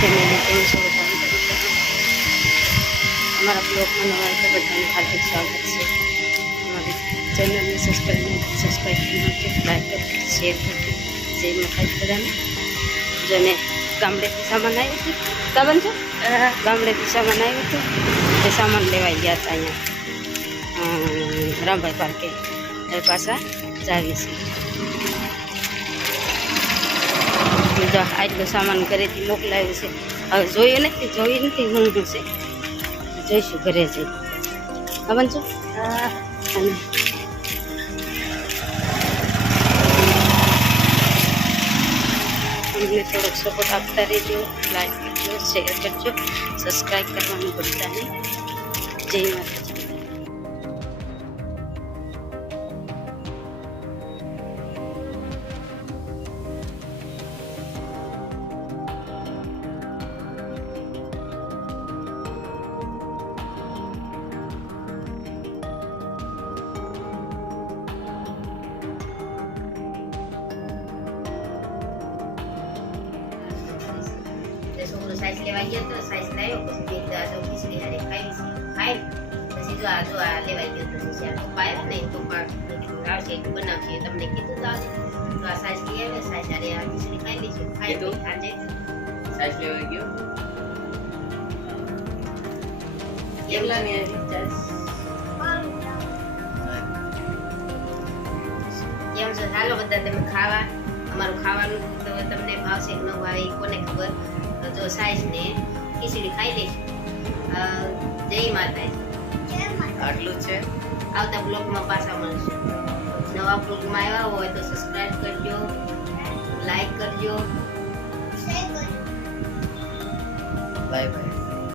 Family કેવું છે બધા અમારા બ્લોગમાં નવા એટલે બધાને હાર્દિક સ્વાગત છે. અમારી ચેનલને સબસ્ક્રાઈબ કરી લાઈક કરી શેર કરી જય માતાજી બધાને. જો મેં ગામડેથી સામાન આવ્યું હતું કાબન છો ગામડેથી સામાન આવ્યું હતું તે સામાન લેવાઈ ગયા હતા અહીંયા રામભાઈ પાર્કે હવે પાછા જાવી છે. જો આટલો સામાન ઘરેથી મોકલાવ્યો છે. હવે જોયું નથી હું છે જોઈશું ઘરે જઈ ખબર છો. અને અમને થોડોક સપોર્ટ આપતા રહેજો, લાઈક કરજો, શેર કરજો, સબસ્ક્રાઈબ કરવાનું ભૂલતા નહીં. જય માતાજી. છોકરો સાઈઝ લેવા ગયો તો સાઈઝ લાવ્યો પછી બે તો ખીચડી હારે ખાઈ પછી જો આ લેવાઈ ગયો તો પપ્પા આવ્યા ને તો આવશે બનાવશે તમને કીધું તો આ સાઈઝ લઈ આવે સાઈઝ હારે આ ખીચડી ખાઈ લઈશું ખાઈ તો સાંજે સાઈઝ લેવા ગયો કેટલા ને કેમ છો હાલો બધા તમે ખાવા અમારું ખાવાનું તો તમને ભાવશે કે ન ભાવે કોને ખબર. જો સાઈઝ ને ખીચડી ખાઈ લઈશું. જય માતાજી. આટલું છે. આવતા બ્લોગમાં પાછા મળશું. નવા બ્લોગમાં આવ્યા હોય તો સબસ્ક્રાઇબ કરજો, લાઈક કરજો, બાય બાય.